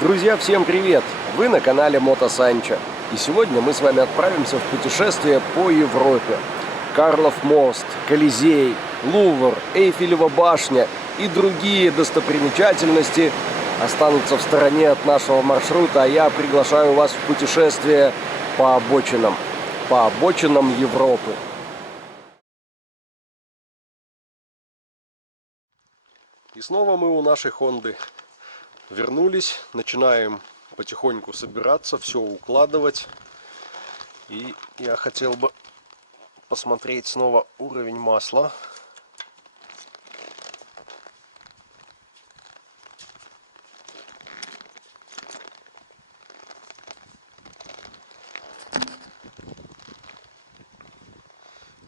Друзья, всем привет! Вы на канале Мото Санчо. И сегодня мы с вами отправимся в путешествие по Европе. Карлов мост, Колизей, Лувр, Эйфелева башня и другие достопримечательности останутся в стороне от нашего маршрута, а я приглашаю вас в путешествие по обочинам Европы. И снова мы у нашей Хонды вернулись, начинаем потихоньку собираться, все укладывать. И я хотел бы посмотреть снова уровень масла.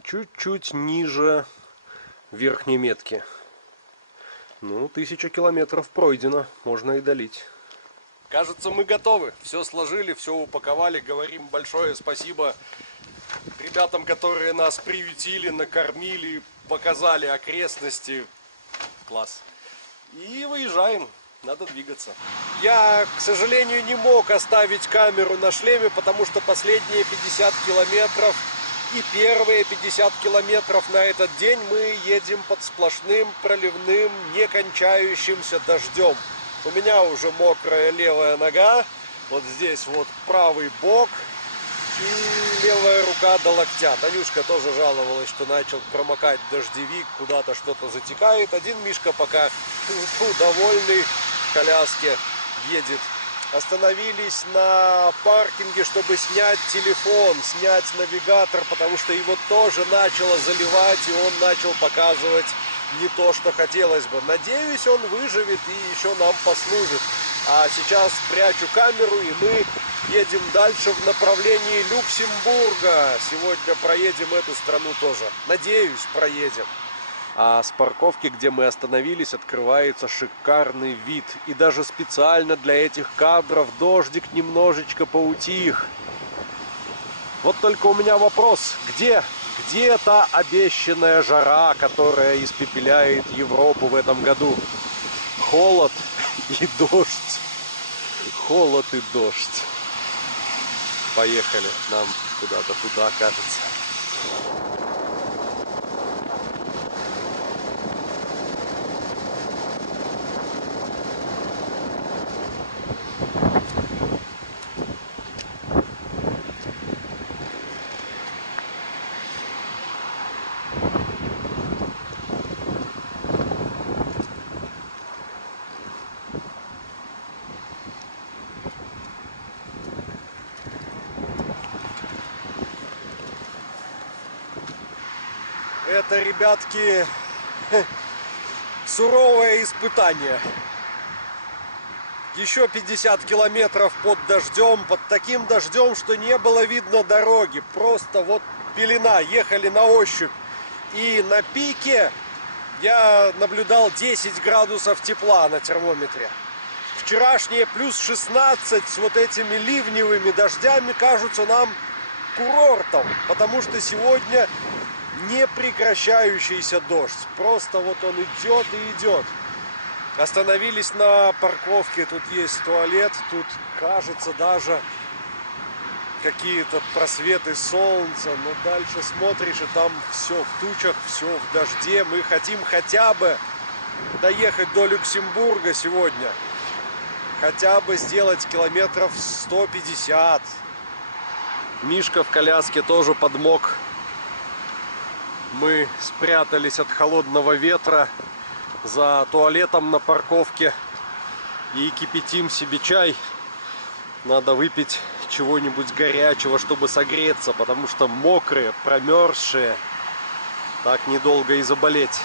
Чуть-чуть ниже верхней метки. Ну, 1000 километров пройдено, можно и долить. Кажется, мы готовы. Все сложили, все упаковали. Говорим большое спасибо ребятам, которые нас приютили, накормили, показали окрестности. Класс. И выезжаем. Надо двигаться. Я, к сожалению, не мог оставить камеру на шлеме, потому что последние 50 километров и первые 50 километров на этот день мы едем под сплошным проливным, некончающимся дождем. У меня уже мокрая левая нога, вот здесь вот правый бок и левая рука до локтя. Танюшка тоже жаловалась, что начал промокать дождевик, куда-то что-то затекает. Один Мишка пока довольный в коляске едет. Остановились на паркинге, чтобы снять телефон, снять навигатор, потому что его тоже начало заливать, и он начал показывать не то, что хотелось бы. Надеюсь, он выживет и еще нам послужит. А сейчас прячу камеру, и мы едем дальше в направлении Люксембурга. Сегодня проедем эту страну тоже. Надеюсь, проедем. А с парковки, где мы остановились, открывается шикарный вид. И даже специально для этих кадров дождик немножечко поутих. Вот только у меня вопрос, где та обещанная жара, которая испепеляет Европу в этом году? Холод и дождь. Холод и дождь. Поехали. Нам куда-то туда, кажется. Это, ребятки, суровое испытание. Еще 50 километров под дождем, под таким дождем, что не было видно дороги. Просто вот пелена, ехали на ощупь. И на пике я наблюдал 10 градусов тепла на термометре. Вчерашние плюс 16 с вот этими ливневыми дождями кажутся нам курортом, потому что сегодня непрекращающийся дождь. Просто вот он идет и идет. Остановились на парковке. Тут есть туалет. Тут, кажется, даже какие-то просветы солнца. Но дальше смотришь, и там все в тучах, все в дожде. Мы хотим хотя бы доехать до Люксембурга сегодня. Хотя бы сделать километров 150. Мишка в коляске тоже подмок. Мы спрятались от холодного ветра за туалетом на парковке и кипятим себе чай. Надо выпить чего-нибудь горячего, чтобы согреться, потому что мокрые, промерзшие. Так недолго и заболеть.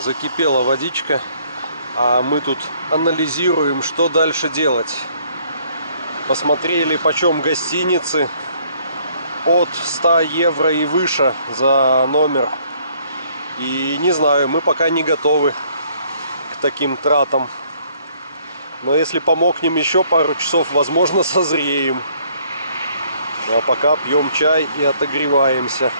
Закипела водичка, а мы тут анализируем, что дальше делать. Посмотрели, почем гостиницы. От 100 евро и выше за номер. И не знаю, мы пока не готовы к таким тратам. Но если помокнем еще пару часов, возможно, созреем. А пока пьем чай и отогреваемся.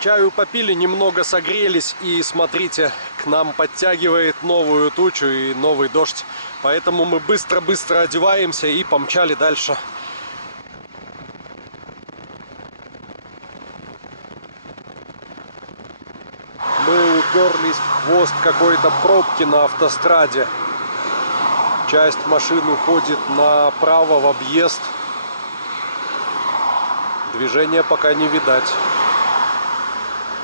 Чаю попили, немного согрелись, и смотрите, к нам подтягивает новую тучу и новый дождь. Поэтому мы быстро-быстро одеваемся и помчали дальше. Мы уперлись в хвост какой-то пробки на автостраде. Часть машин уходит направо в объезд. Движения пока не видать.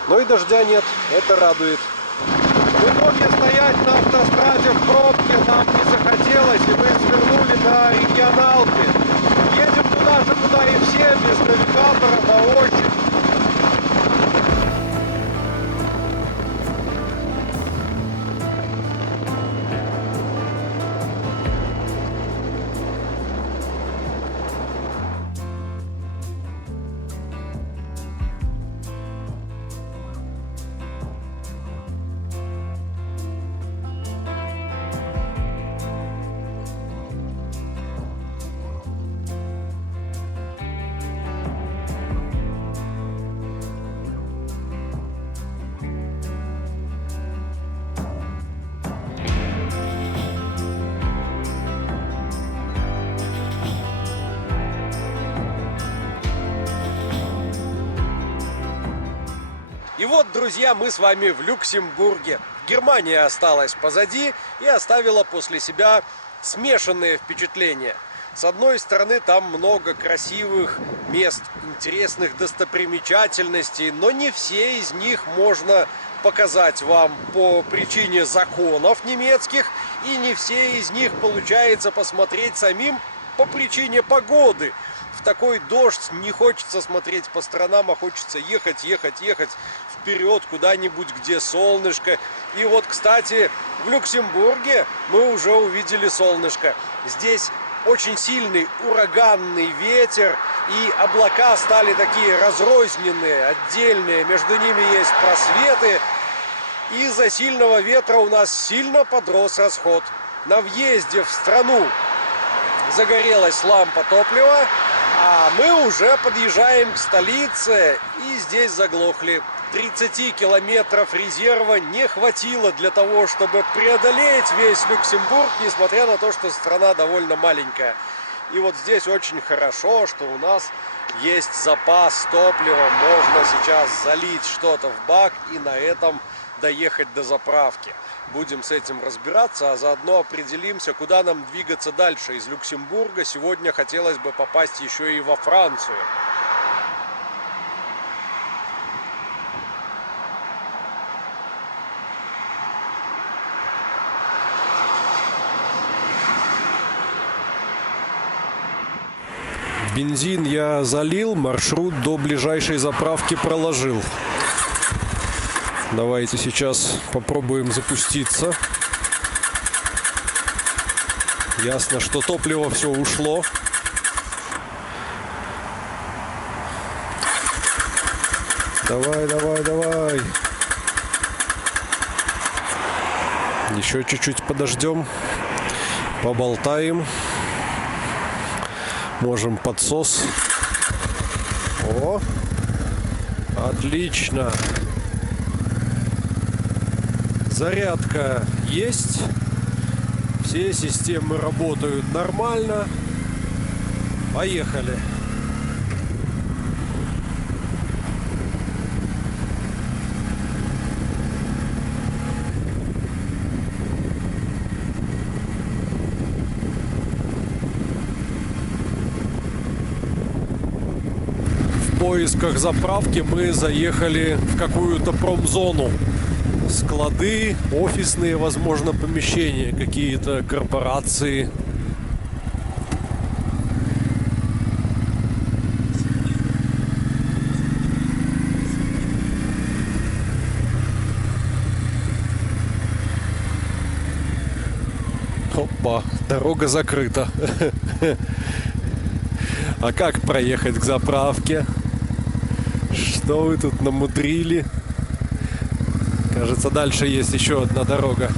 Но и дождя нет, это радует. В итоге стоять на автостраде в пробке нам не захотелось, и мы свернули на регионалке. Едем туда же, куда и все, без навигатора, на ощупь. И вот, друзья, мы с вами в Люксембурге. Германия осталась позади и оставила после себя смешанные впечатления. С одной стороны, там много красивых мест, интересных достопримечательностей, но не все из них можно показать вам по причине законов немецких, и не все из них получается посмотреть самим по причине погоды. В такой дождь не хочется смотреть по сторонам, а хочется ехать вперед куда-нибудь, где солнышко. И вот, кстати, в Люксембурге мы уже увидели солнышко. Здесь очень сильный ураганный ветер, и облака стали такие разрозненные, отдельные, между ними есть просветы. Из-за сильного ветра у нас сильно подрос расход. На въезде в страну загорелась лампа топлива, а мы уже подъезжаем к столице, и здесь заглохли. 30 километров резерва не хватило для того, чтобы преодолеть весь Люксембург, несмотря на то, что страна довольно маленькая. И вот здесь очень хорошо, что у нас есть запас топлива. Можно сейчас залить что-то в бак и на этом доехать до заправки. Будем с этим разбираться, а заодно определимся, куда нам двигаться дальше. Из Люксембурга сегодня хотелось бы попасть еще и во Францию. Бензин я залил, маршрут до ближайшей заправки проложил. Давайте сейчас попробуем запуститься. Ясно, что топливо все ушло. Давай. Еще чуть-чуть подождем. Поболтаем. Можем подсос. О, отлично. Зарядка есть. Все системы работают нормально. Поехали. В поисках заправки мы заехали в какую-то промзону. Склады, офисные, возможно, помещения, какие-то корпорации. Опа, дорога закрыта. А как проехать к заправке? Что вы тут намудрили? Кажется, дальше есть еще одна дорога.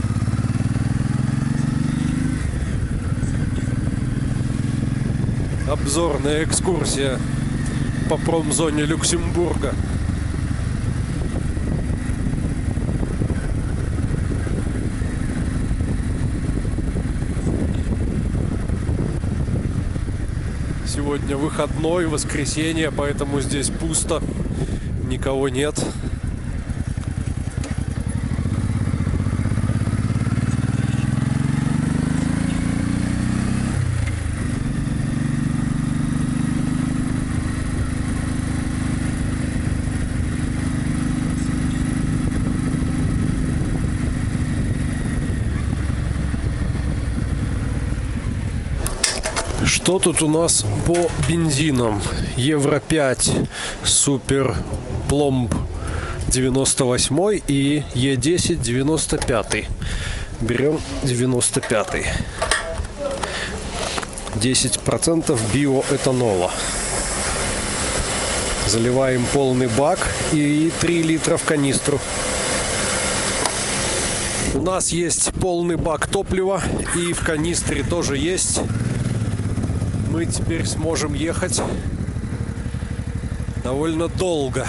Обзорная экскурсия по промзоне Люксембурга. Сегодня выходной, воскресенье, поэтому здесь пусто, никого нет. Что тут у нас по бензинам? Евро 5 Супер Пломб 98 и Е10 95. Берем 95. 10% биоэтанола. Заливаем полный бак и 3 литра в канистру. У нас есть полный бак топлива и в канистре тоже есть. Мы теперь сможем ехать довольно долго.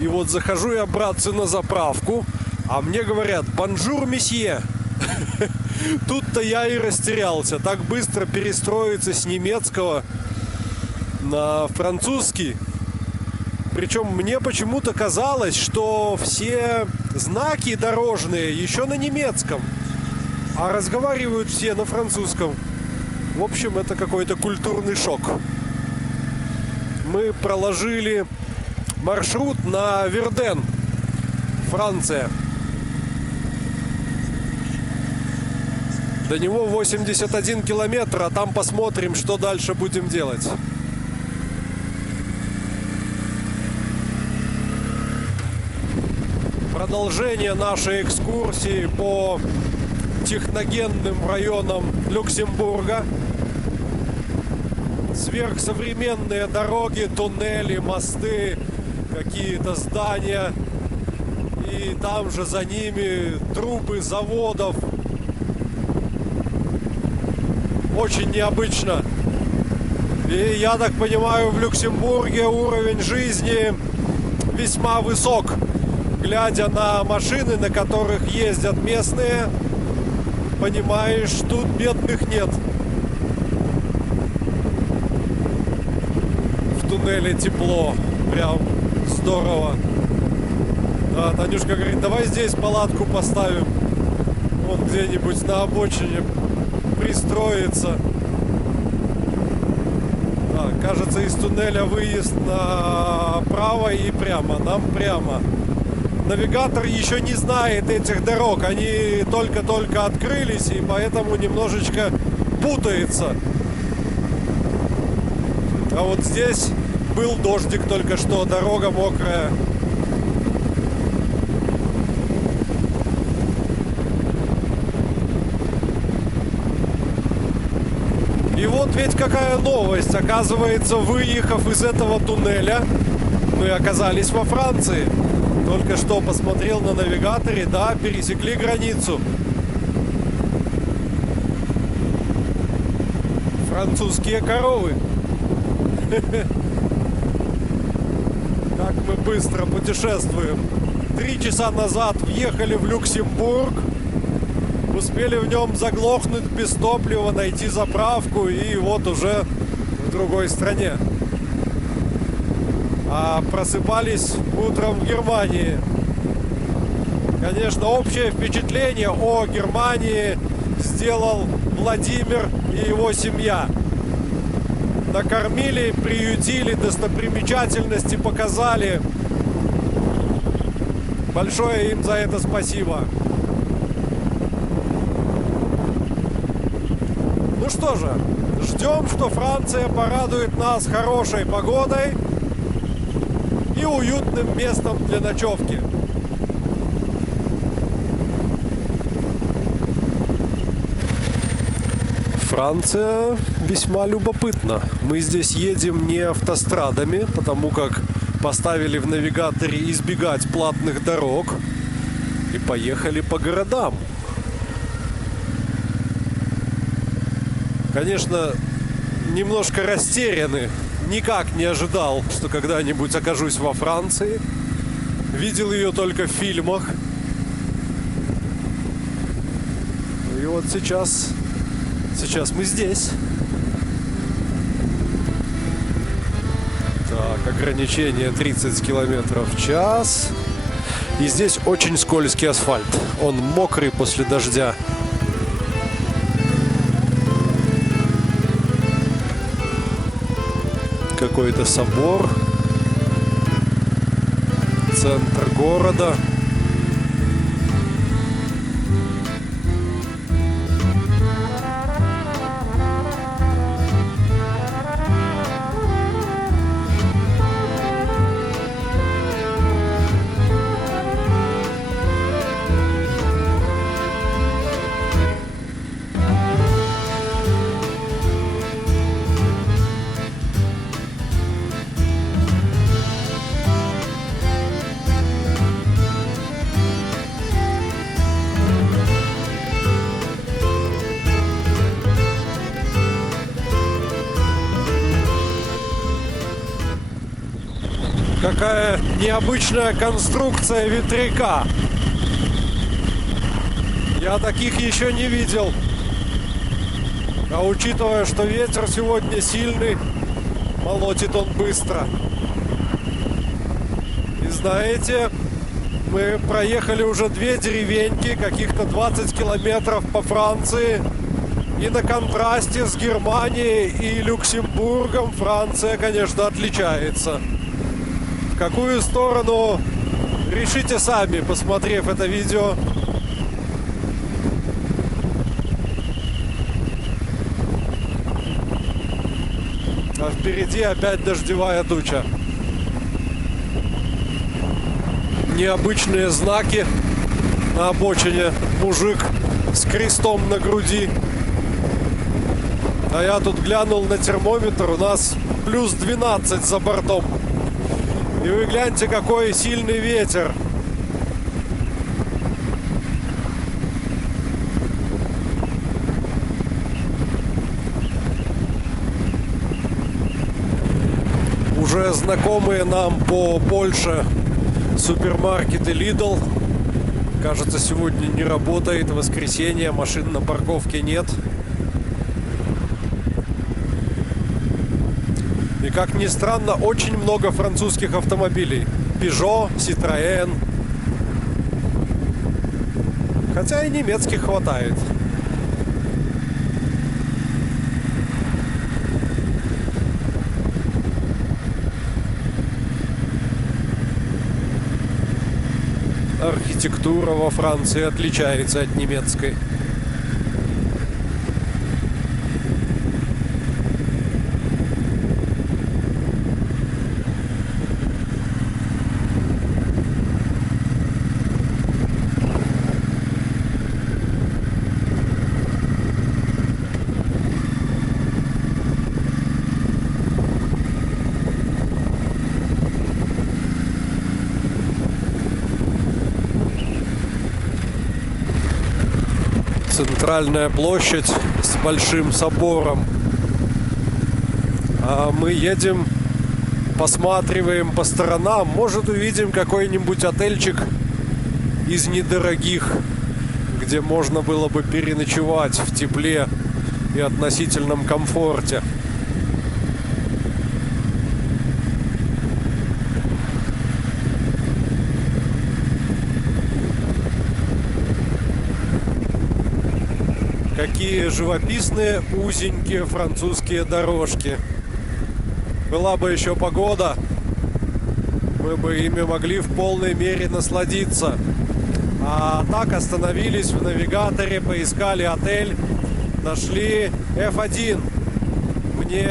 И вот захожу я, братцы, на заправку, а мне говорят: «Бонжур, месье». Тут-то я и растерялся. Так быстро перестроиться с немецкого на французский. Причем мне почему-то казалось, что все знаки дорожные еще на немецком, а разговаривают все на французском. В общем, это какой-то культурный шок. Мы проложили маршрут на Верден, Франция. До него 81 километр, а там посмотрим, что дальше будем делать. Продолжение нашей экскурсии по техногенным районам Люксембурга. Сверхсовременные дороги, туннели, мосты, какие-то здания. И там же за ними трубы заводов. Очень необычно. И я так понимаю, в Люксембурге уровень жизни весьма высок. Глядя на машины, на которых ездят местные, понимаешь, тут бедных нет. В туннеле тепло, прям здорово. Да, Танюшка говорит: давай здесь палатку поставим, вот где-нибудь на обочине пристроиться. Да, кажется, из туннеля выезд направо и прямо, нам прямо. Навигатор еще не знает этих дорог, они только-только открылись, и поэтому немножечко путается. А вот здесь был дождик только что, дорога мокрая. И вот ведь какая новость. Оказывается, выехав из этого туннеля, мы оказались во Франции. Только что посмотрел на навигаторе, да, пересекли границу. Французские коровы. Как мы быстро путешествуем. 3 часа назад въехали в Люксембург. Успели в нем заглохнуть без топлива, найти заправку, и вот уже в другой стране. А просыпались утром в Германии. Конечно, общее впечатление о Германии сделал Владимир и его семья. Накормили, приютили, достопримечательности показали. Большое им за это спасибо. Ну что же, ждем, что Франция порадует нас хорошей погодой и уютным местом для ночевки. Франция весьма любопытна. Мы здесь едем не автострадами, потому как поставили в навигаторе избегать платных дорог и поехали по городам. Конечно, немножко растеряны. Никак не ожидал, что когда-нибудь окажусь во Франции. Видел ее только в фильмах. И вот сейчас Сейчас мы здесь. Так, ограничение 30 километров в час. И здесь очень скользкий асфальт. Он мокрый после дождя. Какой-то собор. Центр города. Какая необычная конструкция ветряка. Я таких еще не видел. А учитывая, что ветер сегодня сильный, молотит он быстро. И знаете, мы проехали уже 2 деревеньки, каких-то 20 километров по Франции. И на контрасте с Германией и Люксембургом Франция, конечно, отличается. В какую сторону, решите сами, посмотрев это видео. А впереди опять дождевая туча. Необычные знаки на обочине. Мужик с крестом на груди. А я тут глянул на термометр, у нас плюс 12 за бортом. И вы гляньте, какой сильный ветер. Уже знакомые нам по Польше супермаркеты Lidl. Кажется, сегодня не работает, воскресенье, машин на парковке нет. И, как ни странно, очень много французских автомобилей. Peugeot, Citroën. Хотя и немецких хватает. Архитектура во Франции отличается от немецкой. Центральная площадь с большим собором. А мы едем, посматриваем по сторонам. Может, увидим какой-нибудь отельчик из недорогих, где можно было бы переночевать в тепле и относительном комфорте. Какие живописные узенькие французские дорожки. Была бы еще погода, мы бы ими могли в полной мере насладиться. А так остановились в навигаторе, поискали отель, нашли F1. Мне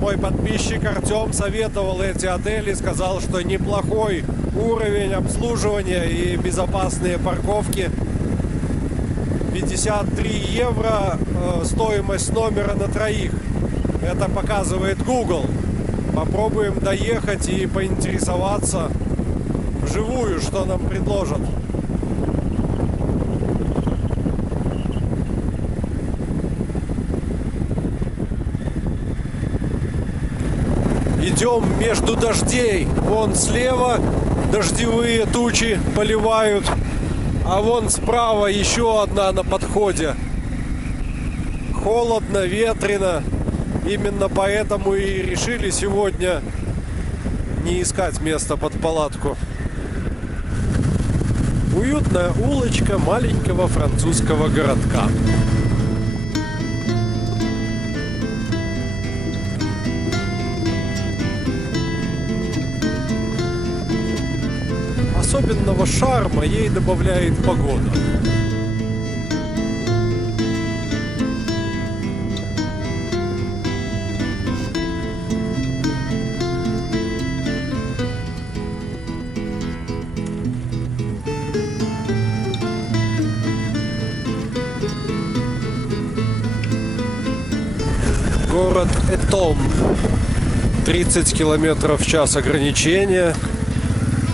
мой подписчик Артем советовал эти отели, сказал, что неплохой уровень обслуживания и безопасные парковки. 53 евро стоимость номера на троих. Это показывает Google. Попробуем доехать и поинтересоваться вживую, что нам предложат. Идем между дождей. Вон слева дождевые тучи поливают. А вон справа еще одна на подходе. холодно, ветрено. Именно поэтому и решили сегодня не искать место под палатку. Уютная улочка маленького французского городка. Особенного шарма ей добавляет погода. Город Этон. 30 км в час ограничения.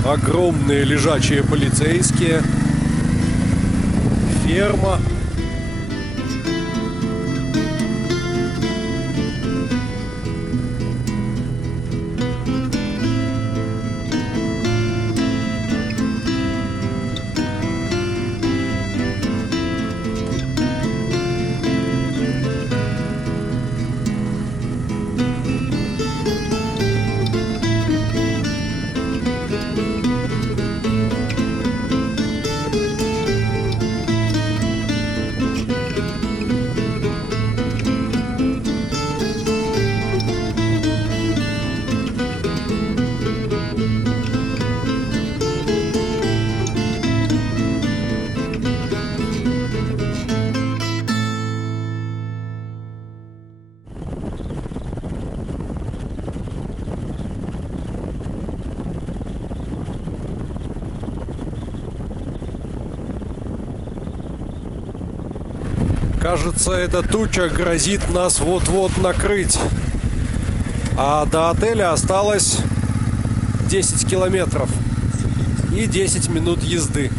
Огромные лежачие полицейские. Ферма. Кажется, эта туча грозит нас вот-вот накрыть. А до отеля осталось 10 километров и 10 минут езды.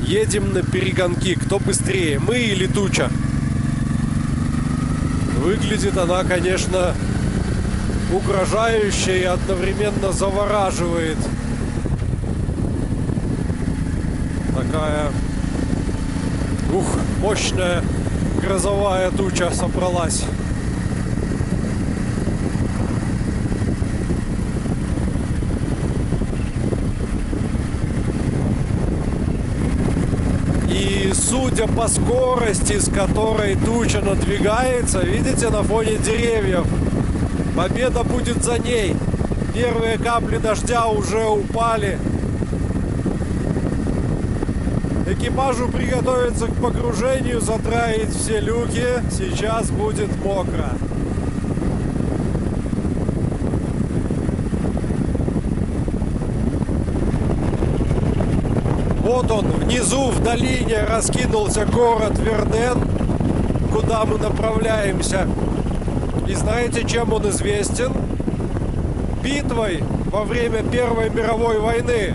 Едем на перегонки. Кто быстрее, мы или туча? Выглядит она, конечно, угрожающе и одновременно завораживает. Такая... мощная грозовая туча собралась. И судя по скорости, с которой туча надвигается, видите, на фоне деревьев, победа будет за ней. Первые капли дождя уже упали. Экипажу приготовиться к погружению, задраить все люки. Сейчас будет мокро. Вот он, внизу, в долине, раскинулся город Верден, куда мы направляемся. И знаете, чем он известен? Битвой во время Первой мировой войны,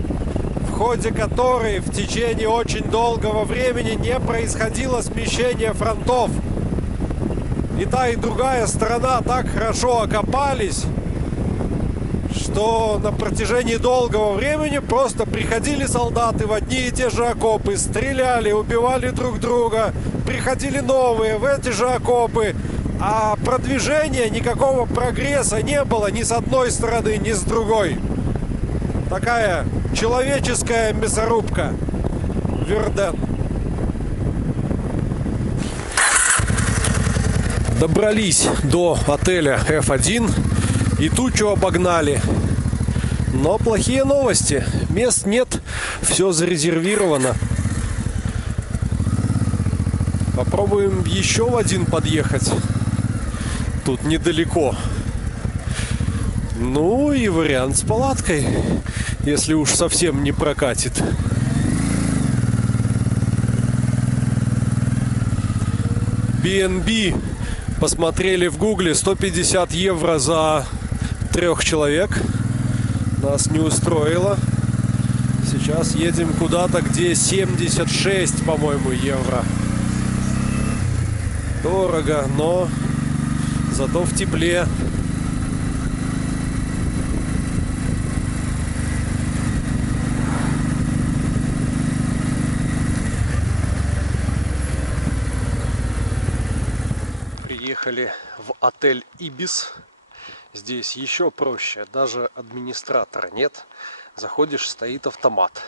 в ходе которой в течение очень долгого времени не происходило смещение фронтов. И та, и другая сторона так хорошо окопались, что на протяжении долгого времени просто приходили солдаты в одни и те же окопы, стреляли, убивали друг друга, приходили новые в эти же окопы, а продвижения, никакого прогресса не было ни с одной стороны, ни с другой. Такая человеческая мясорубка. Верден. Добрались до отеля F1 и тучу обогнали. Но плохие новости. Мест нет, все зарезервировано. Попробуем еще в один подъехать. Тут недалеко. Ну и вариант с палаткой, если уж совсем не прокатит. B&B посмотрели в гугле, 150 евро за 3 человек. Нас не устроило. Сейчас едем куда-то, где 76, по-моему, евро. Дорого, но зато в тепле. отель Ибис. Здесь еще проще, даже администратора нет. Заходишь, стоит автомат.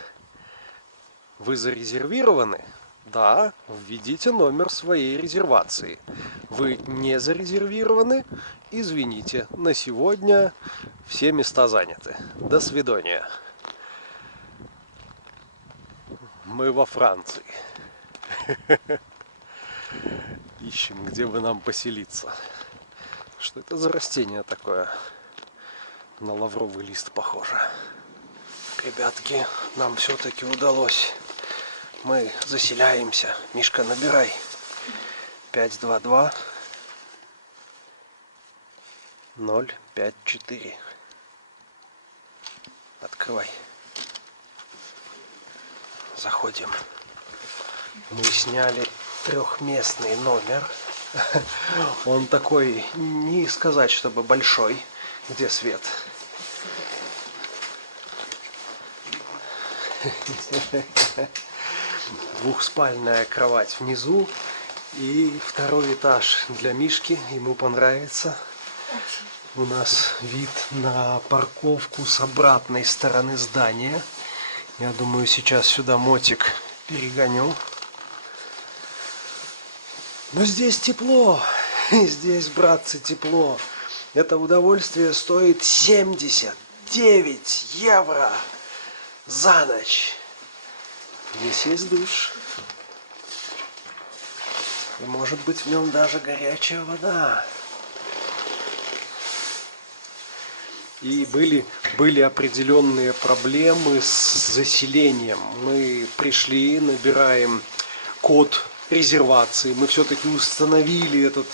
Вы зарезервированы? Да, введите номер своей резервации. Вы не зарезервированы? Извините, на сегодня все места заняты. До свидания. Мы во Франции. Ищем, где бы нам поселиться. Что это за растение такое? На лавровый лист похоже. Ребятки, нам все-таки удалось. Мы заселяемся. Мишка, набирай. 522 054. Открывай. Заходим. Мы сняли трехместный номер. Он такой, не сказать, чтобы большой. Где свет? Двухспальная кровать внизу и второй этаж для Мишки, ему понравится. У нас вид на парковку с обратной стороны здания. Я думаю, сейчас сюда мотик перегоню. Но здесь тепло, здесь, братцы, тепло. Это удовольствие стоит 79 евро за ночь. Здесь есть душ. И может быть в нем даже горячая вода. И были определенные проблемы с заселением. Мы пришли, набираем код резервации. Мы все-таки установили этот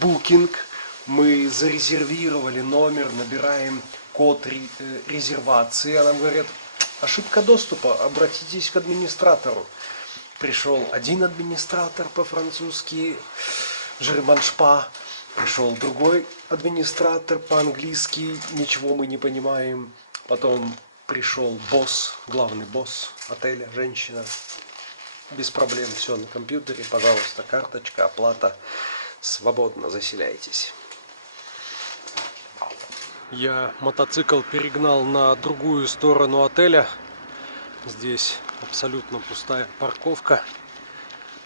букинг. Мы зарезервировали номер, набираем код резервации. А нам говорят, ошибка доступа, обратитесь к администратору. Пришел один администратор по-французски, Жерманшпа. Пришел другой администратор по-английски, ничего мы не понимаем. Потом пришел босс, главный босс отеля, женщина. Без проблем, все на компьютере, пожалуйста, карточка, оплата. Свободно заселяйтесь. Я мотоцикл перегнал на другую сторону отеля. Здесь абсолютно пустая парковка,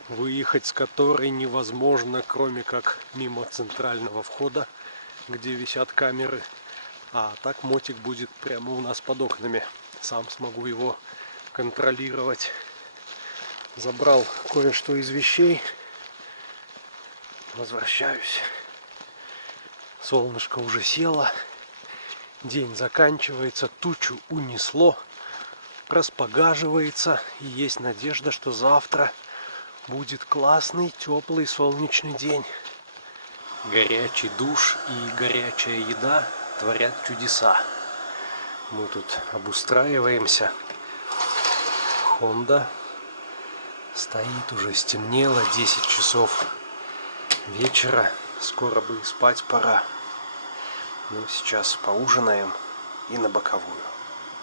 выехать с которой невозможно, кроме как мимо центрального входа, где висят камеры. А так мотик будет прямо у нас под окнами. Сам смогу его контролировать. Забрал кое-что из вещей. Возвращаюсь. Солнышко уже село. День заканчивается, тучу унесло. Распогаживается. И есть надежда, что завтра будет классный, теплый, солнечный день. Горячий душ и горячая еда творят чудеса. Мы тут обустраиваемся. Honda стоит, уже стемнело, 10 часов вечера. Скоро бы спать пора. Ну, сейчас поужинаем и на боковую.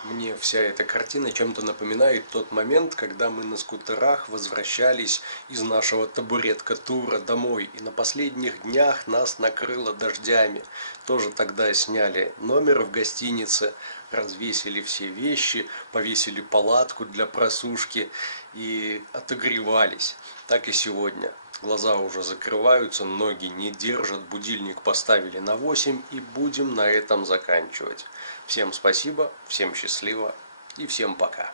Мне вся эта картина чем-то напоминает тот момент, когда мы на скутерах возвращались из нашего табуретка-тура домой. И на последних днях нас накрыло дождями. Тоже тогда сняли номер в гостинице, развесили все вещи, повесили палатку для просушки и отогревались. Так и сегодня. Глаза уже закрываются, ноги не держат, будильник поставили на 8 и будем на этом заканчивать. Всем спасибо, всем счастливо и всем пока.